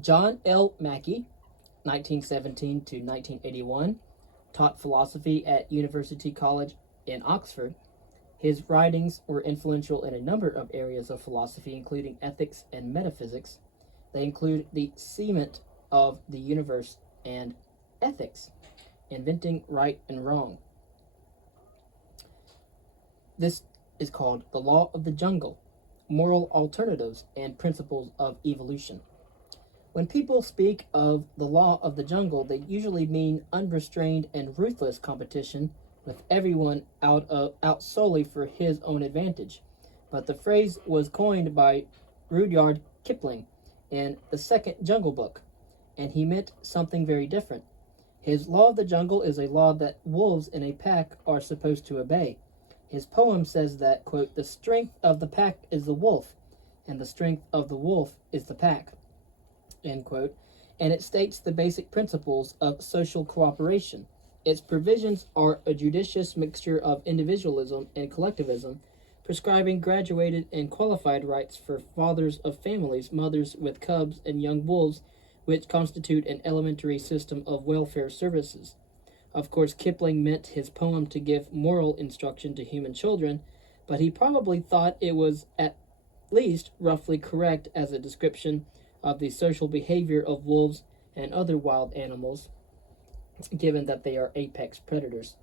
John L. Mackie, 1917 to 1981, taught philosophy at University College in Oxford. His writings were influential in a number of areas of philosophy, including ethics and metaphysics. They include the cement of the universe and ethics, inventing right and wrong. This is called the law of the jungle, moral alternatives, and principles of evolution. When people speak of the law of the jungle, they usually mean unrestrained and ruthless competition with everyone out solely for his own advantage. But the phrase was coined by Rudyard Kipling in the second Jungle Book, and he meant something very different. His law of the jungle is a law that wolves in a pack are supposed to obey. His poem says that, quote, the strength of the pack is the wolf, and the strength of the wolf is the pack, end quote, and it states the basic principles of social cooperation. Its provisions are a judicious mixture of individualism and collectivism, prescribing graduated and qualified rights for fathers of families, mothers with cubs, and young wolves, which constitute an elementary system of welfare services. Of course, Kipling meant his poem to give moral instruction to human children, but he probably thought it was at least roughly correct as a description of the social behavior of wolves and other wild animals, given that they are apex predators.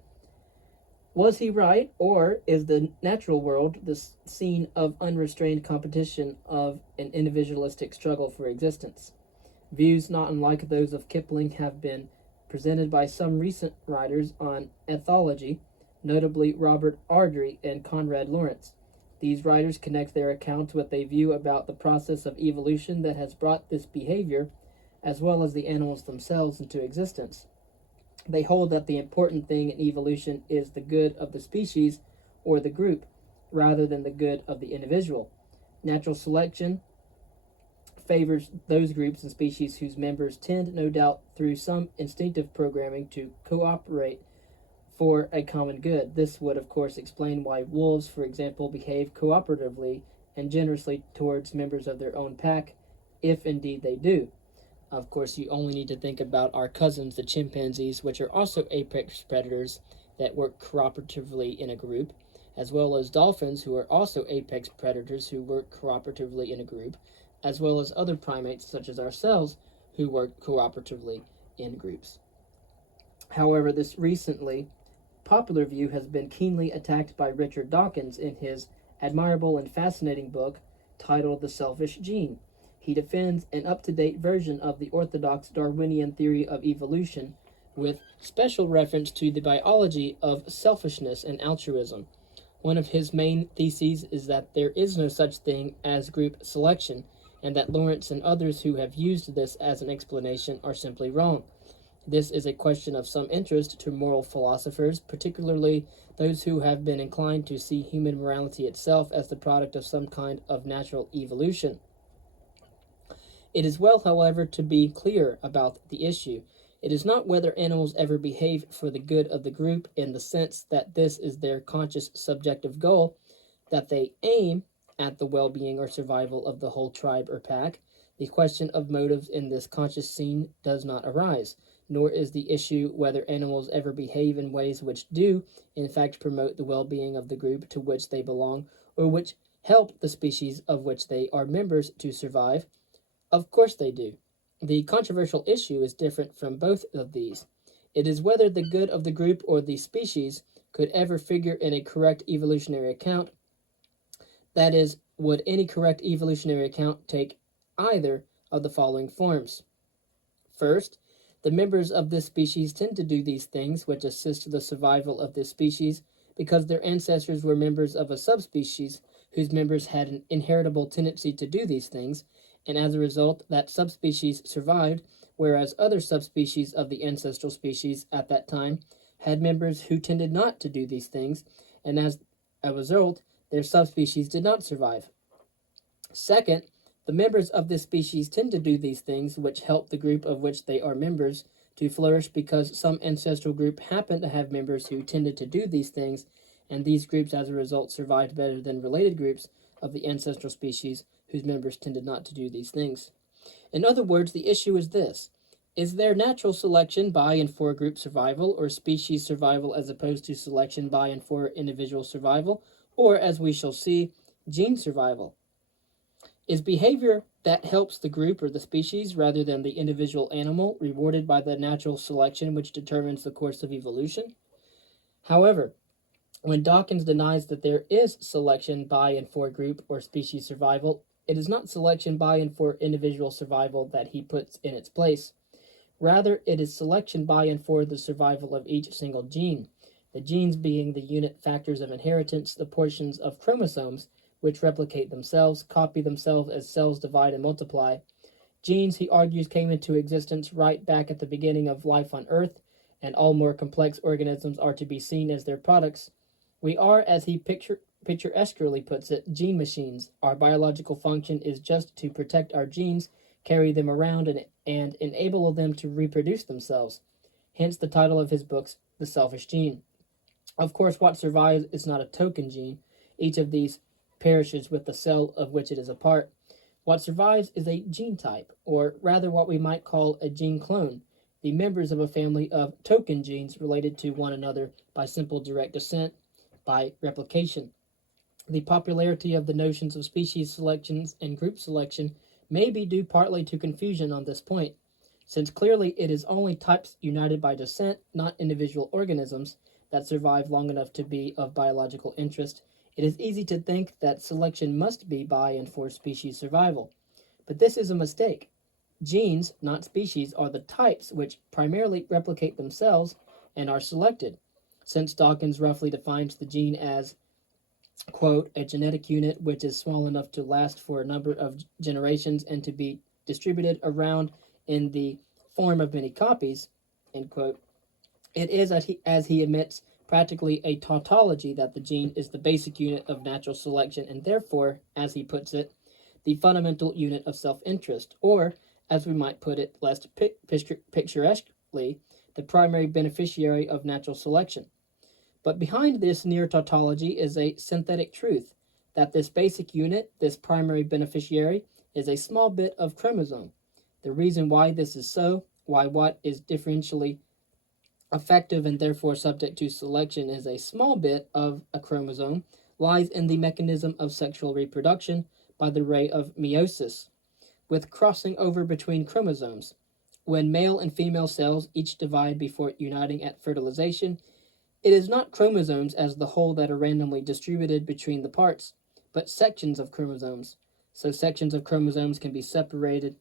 Was he right, or is the natural world the scene of unrestrained competition of an individualistic struggle for existence? Views not unlike those of Kipling have been presented by some recent writers on ethology, notably Robert Ardrey and Conrad Lawrence. These writers connect their accounts with a view about the process of evolution that has brought this behavior, as well as the animals themselves, into existence. They hold that the important thing in evolution is the good of the species or the group, rather than the good of the individual. Natural selection favors those groups and species whose members tend, no doubt through some instinctive programming, to cooperate for a common good. This would, of course, explain why wolves, for example, behave cooperatively and generously towards members of their own pack, if indeed they do. Of course, you only need to think about our cousins, the chimpanzees, which are also apex predators that work cooperatively in a group, as well as dolphins, who are also apex predators who work cooperatively in a group, as well as other primates such as ourselves who work cooperatively in groups. However, this recently popular view has been keenly attacked by Richard Dawkins in his admirable and fascinating book titled The Selfish Gene. He defends an up-to-date version of the orthodox Darwinian theory of evolution with special reference to the biology of selfishness and altruism. One of his main theses is that there is no such thing as group selection, and that Lawrence and others who have used this as an explanation are simply wrong. This is a question of some interest to moral philosophers, particularly those who have been inclined to see human morality itself as the product of some kind of natural evolution. It is well, however, to be clear about the issue. It is not whether animals ever behave for the good of the group in the sense that this is their conscious subjective goal, that they aim at the well-being or survival of the whole tribe or pack. The question of motives in this conscious scene does not arise, nor is the issue whether animals ever behave in ways which do, in fact, promote the well-being of the group to which they belong, or which help the species of which they are members to survive. Of course they do. The controversial issue is different from both of these. It is whether the good of the group or the species could ever figure in a correct evolutionary account. That is, would any correct evolutionary account take either of the following forms? First, the members of this species tend to do these things which assist the survival of this species because their ancestors were members of a subspecies whose members had an inheritable tendency to do these things, and as a result, that subspecies survived, whereas other subspecies of the ancestral species at that time had members who tended not to do these things, and as a result, their subspecies did not survive. Second, the members of this species tend to do these things which help the group of which they are members to flourish because some ancestral group happened to have members who tended to do these things, and these groups as a result survived better than related groups of the ancestral species whose members tended not to do these things. In other words, the issue is this: is there natural selection by and for group survival, or species survival as opposed to selection by and for individual survival, or, as we shall see, gene survival? Is behavior that helps the group or the species rather than the individual animal rewarded by the natural selection which determines the course of evolution? However, when Dawkins denies that there is selection by and for group or species survival, it is not selection by and for individual survival that he puts in its place. Rather, it is selection by and for the survival of each single gene, the genes being the unit factors of inheritance, the portions of chromosomes which replicate themselves, copy themselves as cells divide and multiply. Genes, he argues, came into existence right back at the beginning of life on Earth, and all more complex organisms are to be seen as their products. We are, as he picturesquely puts it, gene machines. Our biological function is just to protect our genes, carry them around, and enable them to reproduce themselves. Hence the title of his books, The Selfish Gene. Of course, what survives is not a token gene. Each of these perishes with the cell of which it is a part. What survives is a gene type, or rather what we might call a gene clone, the members of a family of token genes related to one another by simple direct descent, by replication. The popularity of the notions of species selections and group selection may be due partly to confusion on this point, since clearly it is only types united by descent, not individual organisms, that survive long enough to be of biological interest. It is easy to think that selection must be by and for species survival, but this is a mistake. Genes, not species, are the types which primarily replicate themselves and are selected. Since Dawkins roughly defines the gene as, quote, a genetic unit which is small enough to last for a number of generations and to be distributed around in the form of many copies, end quote, it is, as he admits, practically a tautology that the gene is the basic unit of natural selection and therefore, as he puts it, the fundamental unit of self-interest, or, as we might put it less picturesquely, the primary beneficiary of natural selection. But behind this near tautology is a synthetic truth, that this basic unit, this primary beneficiary, is a small bit of chromosome. The reason why this is so, why what is differentially effective and therefore subject to selection is a small bit of a chromosome, lies in the mechanism of sexual reproduction by the ray of meiosis, with crossing over between chromosomes. When male and female cells each divide before uniting at fertilization, it is not chromosomes as the whole that are randomly distributed between the parts, but sections of chromosomes. So sections of chromosomes can be separately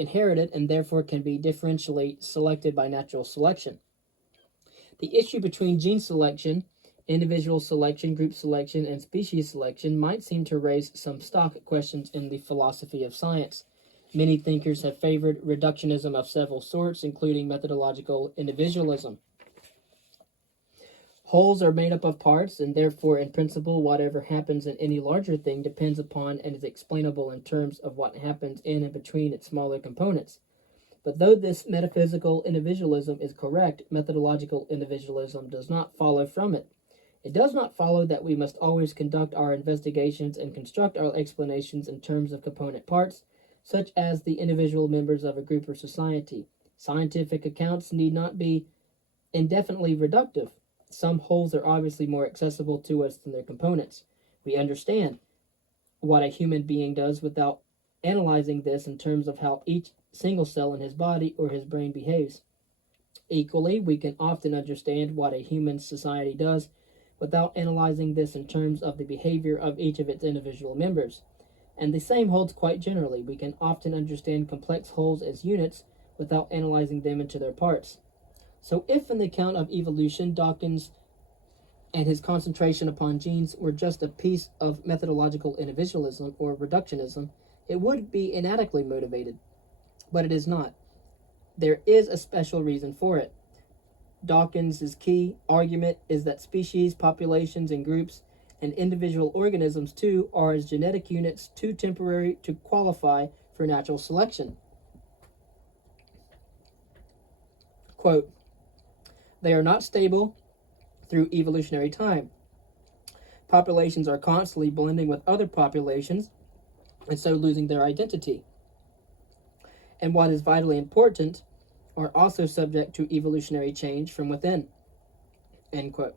inherited and therefore can be differentially selected by natural selection. The issue between gene selection, individual selection, group selection, and species selection might seem to raise some stock questions in the philosophy of science. Many thinkers have favored reductionism of several sorts, including methodological individualism. Wholes are made up of parts, and therefore, in principle, whatever happens in any larger thing depends upon and is explainable in terms of what happens in and between its smaller components. But though this metaphysical individualism is correct, methodological individualism does not follow from it. It does not follow that we must always conduct our investigations and construct our explanations in terms of component parts, such as the individual members of a group or society. Scientific accounts need not be indefinitely reductive. Some wholes are obviously more accessible to us than their components. We understand what a human being does without analyzing this in terms of how each single cell in his body or his brain behaves. Equally, we can often understand what a human society does without analyzing this in terms of the behavior of each of its individual members. And the same holds quite generally. We can often understand complex wholes as units without analyzing them into their parts. So if in the account of evolution, Dawkins and his concentration upon genes were just a piece of methodological individualism or reductionism, it would be inadequately motivated. But it is not. There is a special reason for it. Dawkins' key argument is that species, populations, and groups, and individual organisms too, are as genetic units too temporary to qualify for natural selection. Quote, they are not stable through evolutionary time. Populations are constantly blending with other populations, and so losing their identity. And what is vitally important, are also subject to evolutionary change from within. End quote.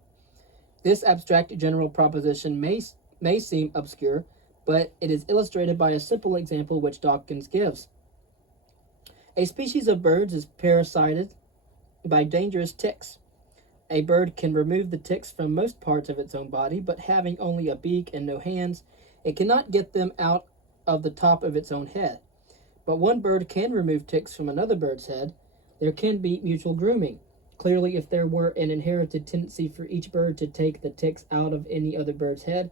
This abstract general proposition may seem obscure, but it is illustrated by a simple example which Dawkins gives. A species of birds is parasited by dangerous ticks. A bird can remove the ticks from most parts of its own body, but having only a beak and no hands, it cannot get them out of the top of its own head. But one bird can remove ticks from another bird's head. There can be mutual grooming. Clearly, if there were an inherited tendency for each bird to take the ticks out of any other bird's head,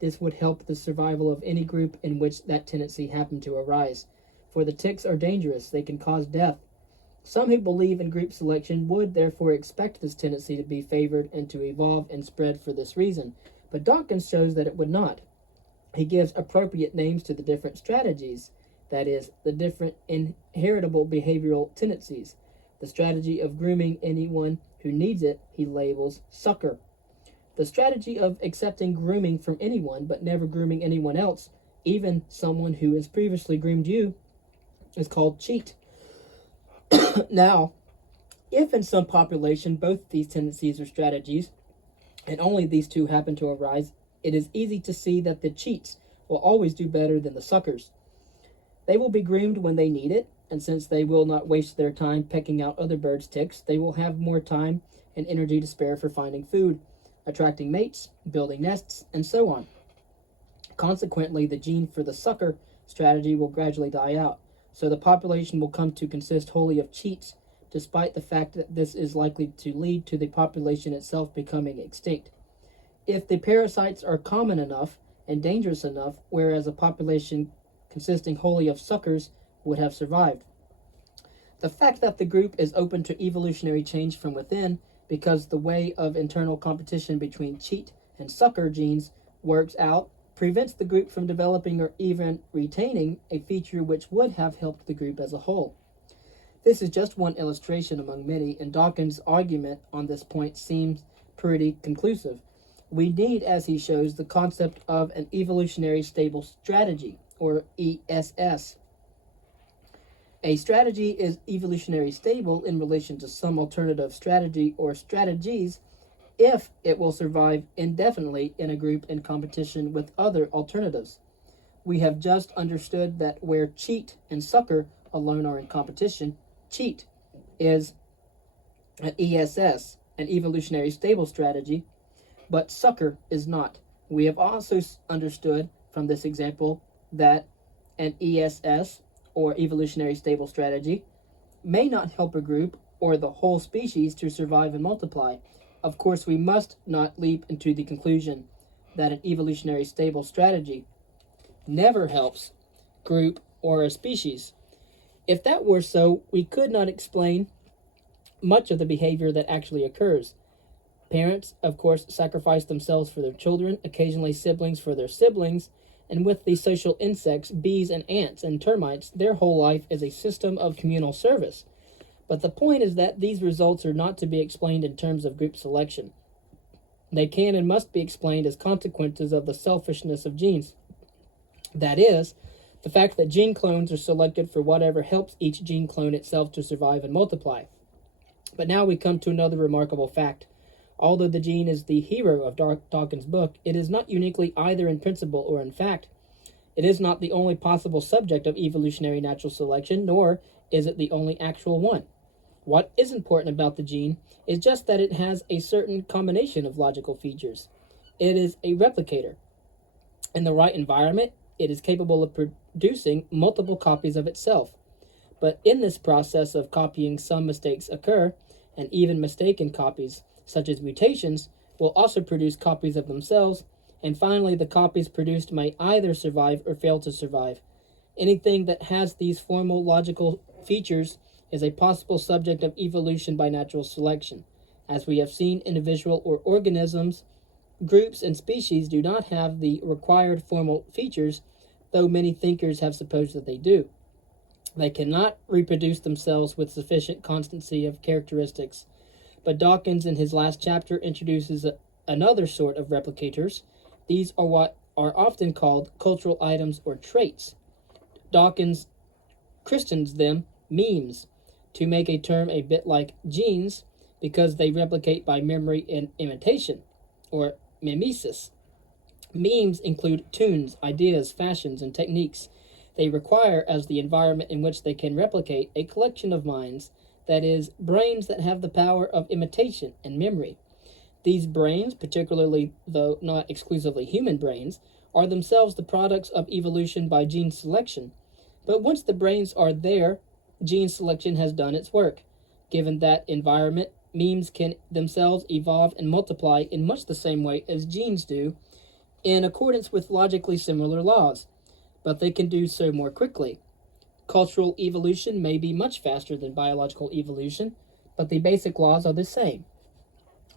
this would help the survival of any group in which that tendency happened to arise. For the ticks are dangerous, they can cause death. Some who believe in group selection would therefore expect this tendency to be favored and to evolve and spread for this reason, but Dawkins shows that it would not. He gives appropriate names to the different strategies, that is, the different inheritable behavioral tendencies. The strategy of grooming anyone who needs it, he labels sucker. The strategy of accepting grooming from anyone but never grooming anyone else, even someone who has previously groomed you, is called cheat. Now, if in some population both these tendencies or strategies, and only these two happen to arise, it is easy to see that the cheats will always do better than the suckers. They will be groomed when they need it, and since they will not waste their time pecking out other birds' ticks, they will have more time and energy to spare for finding food, attracting mates, building nests, and so on. Consequently, the gene for the sucker strategy will gradually die out, so the population will come to consist wholly of cheats, despite the fact that this is likely to lead to the population itself becoming extinct. If the parasites are common enough and dangerous enough, whereas a population consisting wholly of suckers would have survived. The fact that the group is open to evolutionary change from within, because the way of internal competition between cheat and sucker genes works out, prevents the group from developing or even retaining a feature which would have helped the group as a whole. This is just one illustration among many, and Dawkins' argument on this point seems pretty conclusive. We need, as he shows, the concept of an evolutionary stable strategy, or ESS. A strategy is evolutionary stable in relation to some alternative strategy or strategies if it will survive indefinitely in a group in competition with other alternatives. We have just understood that where cheat and sucker alone are in competition, cheat is an ESS, an evolutionary stable strategy, but sucker is not. We have also understood from this example that an ESS, or evolutionary stable strategy, may not help a group or the whole species to survive and multiply. Of course, we must not leap into the conclusion that an evolutionary stable strategy never helps group or a species. If that were so, we could not explain much of the behavior that actually occurs. Parents, of course, sacrifice themselves for their children, occasionally siblings for their siblings, and with the social insects, bees and ants and termites, their whole life is a system of communal service. But the point is that these results are not to be explained in terms of group selection. They can and must be explained as consequences of the selfishness of genes. That is, the fact that gene clones are selected for whatever helps each gene clone itself to survive and multiply. But now we come to another remarkable fact. Although the gene is the hero of Dawkins' book, it is not uniquely either in principle or in fact. It is not the only possible subject of evolutionary natural selection, nor is it the only actual one. What is important about the gene is just that it has a certain combination of logical features. It is a replicator. In the right environment, it is capable of producing multiple copies of itself. But in this process of copying, some mistakes occur, and even mistaken copies, such as mutations, will also produce copies of themselves, and finally the copies produced may either survive or fail to survive. Anything that has these formal logical features is a possible subject of evolution by natural selection. As we have seen, individual or organisms, groups, and species do not have the required formal features, though many thinkers have supposed that they do. They cannot reproduce themselves with sufficient constancy of characteristics. But Dawkins, in his last chapter, introduces another sort of replicators. These are what are often called cultural items or traits, Dawkins christens them memes to make a term a bit like genes because they replicate by memory and imitation, or mimesis. Memes include tunes, ideas, fashions, and techniques. They require, as the environment in which they can replicate, a collection of minds, that is, brains that have the power of imitation and memory. These brains, particularly though not exclusively human brains, are themselves the products of evolution by gene selection. But once the brains are there, gene selection has done its work. Given that environment, memes can themselves evolve and multiply in much the same way as genes do, in accordance with logically similar laws, but they can do so more quickly. Cultural evolution may be much faster than biological evolution, but the basic laws are the same.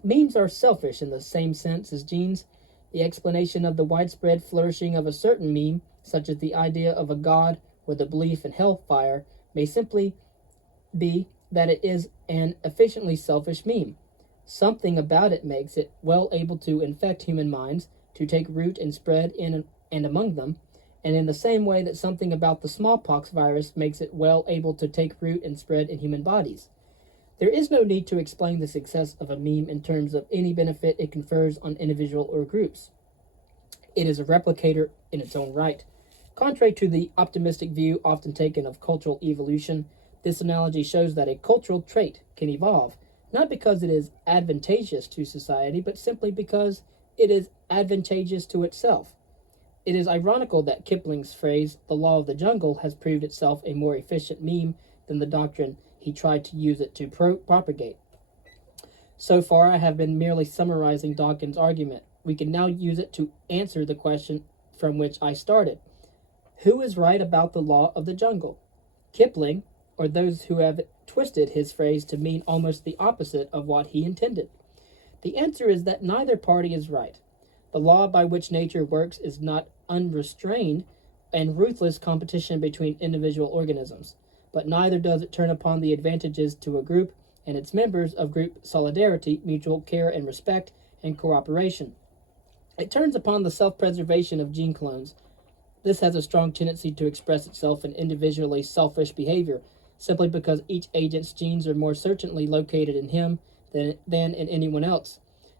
Memes are selfish in the same sense as genes. The explanation of the widespread flourishing of a certain meme, such as the idea of a god or the belief in hellfire, may simply be that it is an efficiently selfish meme. Something about it makes it well able to infect human minds, to take root and spread in and among them, and in the same way that something about the smallpox virus makes it well able to take root and spread in human bodies. There is no need to explain the success of a meme in terms of any benefit it confers on individual or groups. It is a replicator in its own right. Contrary to the optimistic view often taken of cultural evolution, this analogy shows that a cultural trait can evolve, not because it is advantageous to society, but simply because it is advantageous to itself. It is ironical that Kipling's phrase, the law of the jungle, has proved itself a more efficient meme than the doctrine he tried to use it to propagate. So far, I have been merely summarizing Dawkins' argument. We can now use it to answer the question from which I started. Who is right about the law of the jungle? Kipling, or those who have twisted his phrase to mean almost the opposite of what he intended? The answer is that neither party is right. The law by which nature works is not unrestrained and ruthless competition between individual organisms, but neither does it turn upon the advantages to a group and its members of group solidarity, mutual care and respect, and cooperation. It turns upon the self-preservation of gene clones. This has a strong tendency to express itself in individually selfish behavior, simply because each agent's genes are more certainly located in him than in anyone else.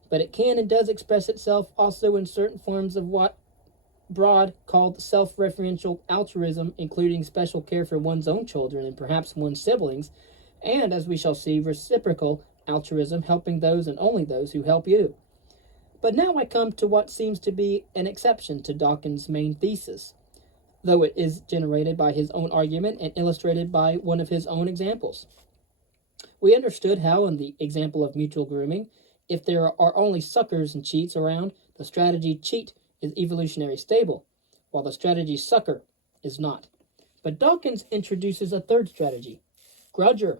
But it can and does express itself also in certain forms of what Broad called self-referential altruism, including special care for one's own children and perhaps one's siblings, and, as we shall see, reciprocal altruism, helping those and only those who help you. But now I come to what seems to be an exception to Dawkins' main thesis, though it is generated by his own argument and illustrated by one of his own examples. We understood how, in the example of mutual grooming, if there are only suckers and cheats around, the strategy cheat is evolutionary stable, while the strategy sucker is not. But Dawkins introduces a third strategy, grudger.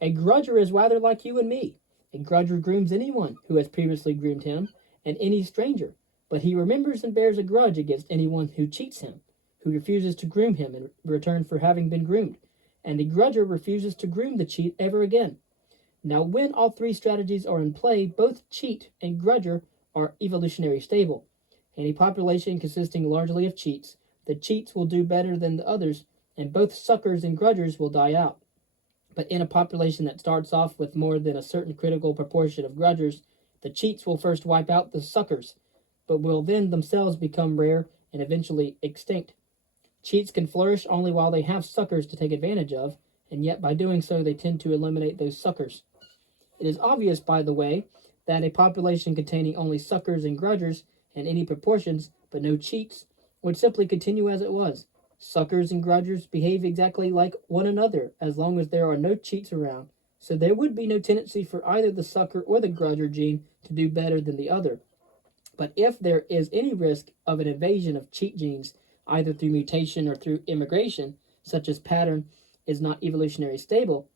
A grudger is rather like you and me. A grudger grooms anyone who has previously groomed him, and any stranger, but he remembers and bears a grudge against anyone who cheats him, who refuses to groom him in return for having been groomed, and the grudger refuses to groom the cheat ever again. Now, when all three strategies are in play, both cheat and grudger are evolutionary stable. In a population consisting largely of cheats, the cheats will do better than the others, and both suckers and grudgers will die out. But in a population that starts off with more than a certain critical proportion of grudgers, the cheats will first wipe out the suckers, but will then themselves become rare and eventually extinct. Cheats can flourish only while they have suckers to take advantage of, and yet by doing so they tend to eliminate those suckers. It is obvious, by the way, that a population containing only suckers and grudgers in any proportions, but no cheats, would simply continue as it was. Suckers and grudgers behave exactly like one another as long as there are no cheats around, so there would be no tendency for either the sucker or the grudger gene to do better than the other. But if there is any risk of an invasion of cheat genes, either through mutation or through immigration, such as pattern is not evolutionary stable,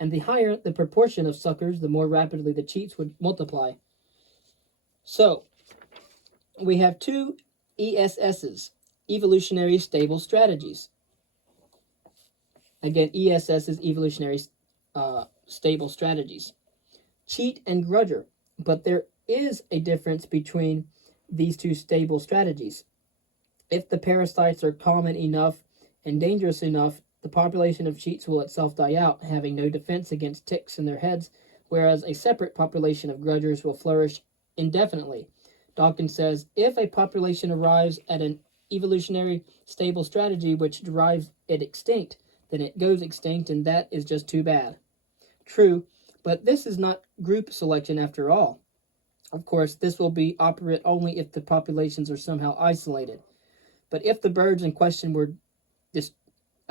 and the higher the proportion of suckers, the more rapidly the cheats would multiply. So, we have two ESSs, evolutionary stable strategies. Again, ESS is evolutionary stable strategies. Cheat and grudger, but there is a difference between these two stable strategies. If the parasites are common enough and dangerous enough, the population of cheats will itself die out, having no defense against ticks in their heads, whereas a separate population of grudgers will flourish indefinitely. Dawkins says, if a population arrives at an evolutionary stable strategy which drives it extinct, then it goes extinct, and that is just too bad. True, but this is not group selection after all. Of course, this will be operate only if the populations are somehow isolated. But if the birds in question were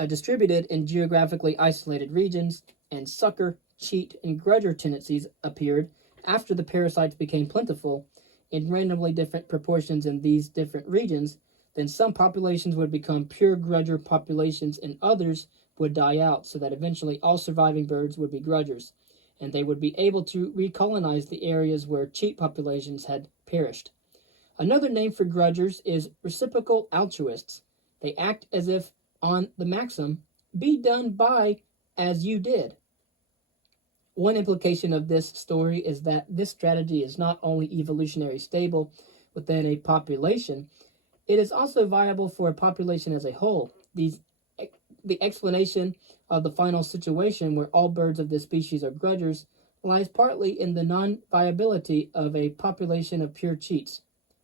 distributed in geographically isolated regions, and sucker, cheat, and grudger tendencies appeared after the parasites became plentiful in randomly different proportions in these different regions, then some populations would become pure grudger populations and others would die out, so that eventually all surviving birds would be grudgers, and they would be able to recolonize the areas where cheat populations had perished. Another name for grudgers is reciprocal altruists. They act as if on the maxim, be done by as you did. One implication of this story is that this strategy is not only evolutionary stable within a population, it is also viable for a population as a whole. The explanation of the final situation where all birds of this species are grudgers lies partly in the non-viability of a population of pure cheats.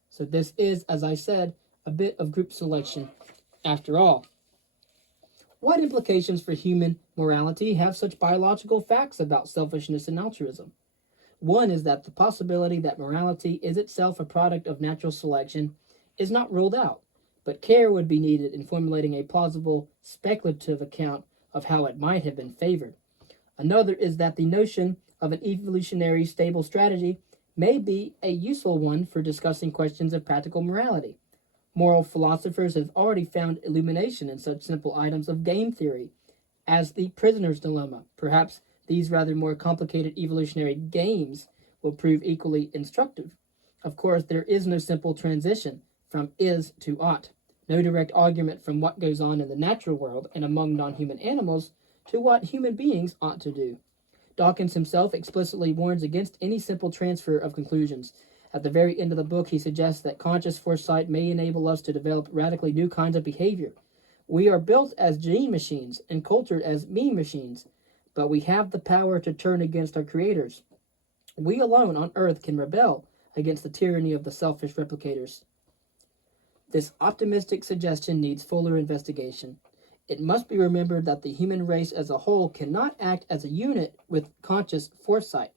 So this is, as I said, a bit of group selection after all. What implications for human morality have such biological facts about selfishness and altruism? One is that the possibility that morality is itself a product of natural selection is not ruled out, but care would be needed in formulating a plausible, speculative account of how it might have been favored. Another is that the notion of an evolutionary stable strategy may be a useful one for discussing questions of practical morality. Moral philosophers have already found illumination in such simple items of game theory as the prisoner's dilemma. Perhaps these rather more complicated evolutionary games will prove equally instructive. Of course, there is no simple transition from is to ought, no direct argument from what goes on in the natural world and among non-human animals to what human beings ought to do. Dawkins himself explicitly warns against any simple transfer of conclusions. At the very end of the book, he suggests that conscious foresight may enable us to develop radically new kinds of behavior. We are built as gene machines and cultured as meme machines, but we have the power to turn against our creators. We alone on Earth can rebel against the tyranny of the selfish replicators. This optimistic suggestion needs fuller investigation. It must be remembered that the human race as a whole cannot act as a unit with conscious foresight.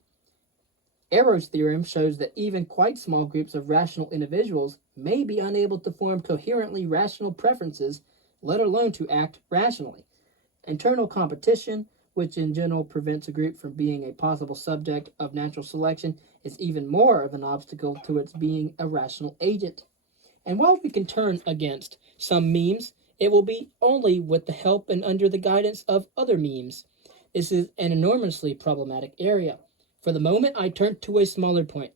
Arrow's theorem shows that even quite small groups of rational individuals may be unable to form coherently rational preferences, let alone to act rationally. Internal competition, which in general prevents a group from being a possible subject of natural selection, is even more of an obstacle to its being a rational agent. And while we can turn against some memes, it will be only with the help and under the guidance of other memes. This is an enormously problematic area. For the moment, I turn to a smaller point.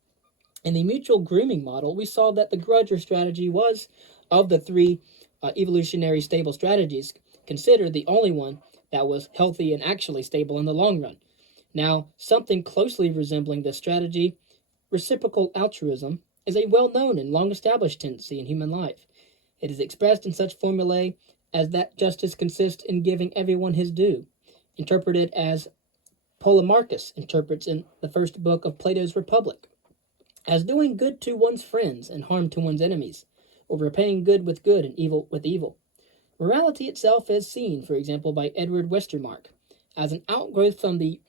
In the mutual grooming model, we saw that the grudger strategy was, of the three evolutionary stable strategies, considered the only one that was healthy and actually stable in the long run. Now, something closely resembling this strategy, reciprocal altruism, is a well-known and long-established tendency in human life. It is expressed in such formulae as that justice consists in giving everyone his due, interpreted as Polemarchus interprets in the first book of Plato's Republic, as doing good to one's friends and harm to one's enemies, or repaying good with good and evil with evil. Morality itself is seen, for example, by Edward Westermarck, as an outgrowth from the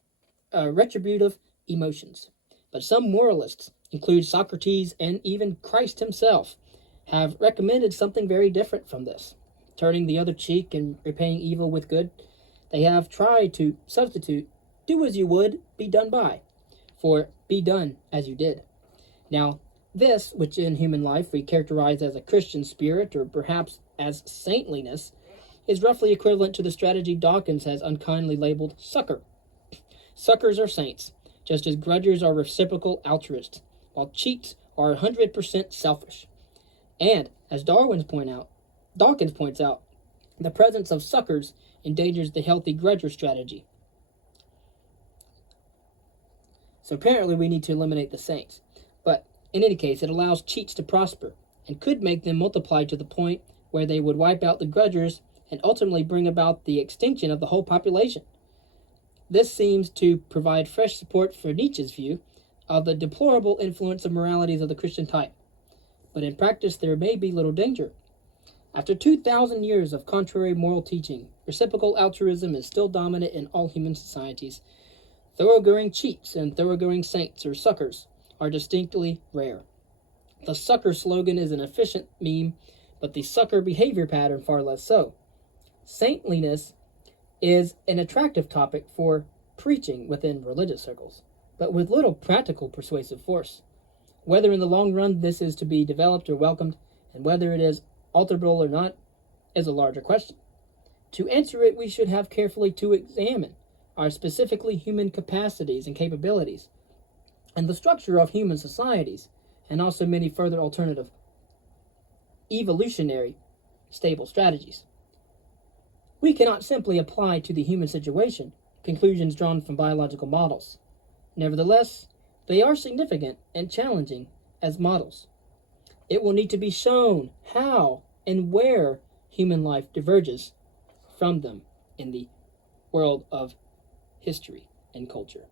retributive emotions. But some moralists, including Socrates and even Christ himself, have recommended something very different from this, turning the other cheek and repaying evil with good. They have tried to substitute do as you would, be done by, for be done as you did. Now, this, which in human life we characterize as a Christian spirit or perhaps as saintliness, is roughly equivalent to the strategy Dawkins has unkindly labeled succor. Suckers are saints, just as grudgers are reciprocal altruists, while cheats are 100% selfish. And, as Dawkins points out, the presence of suckers endangers the healthy grudger strategy. So apparently we need to eliminate the saints. But in any case, it allows cheats to prosper and could make them multiply to the point where they would wipe out the grudgers and ultimately bring about the extinction of the whole population. This seems to provide fresh support for Nietzsche's view of the deplorable influence of moralities of the Christian type. But in practice, there may be little danger. After 2,000 years of contrary moral teaching, reciprocal altruism is still dominant in all human societies. Thoroughgoing cheats and thoroughgoing saints or suckers are distinctly rare. The sucker slogan is an efficient meme, but the sucker behavior pattern far less so. Saintliness is an attractive topic for preaching within religious circles, but with little practical persuasive force. Whether in the long run this is to be developed or welcomed, and whether it is alterable or not, is a larger question. To answer it, we should have carefully to examine our specifically human capacities and capabilities, and the structure of human societies, and also many further alternative evolutionary stable strategies. We cannot simply apply to the human situation conclusions drawn from biological models. Nevertheless, they are significant and challenging as models. It will need to be shown how and where human life diverges from them in the world of history and culture.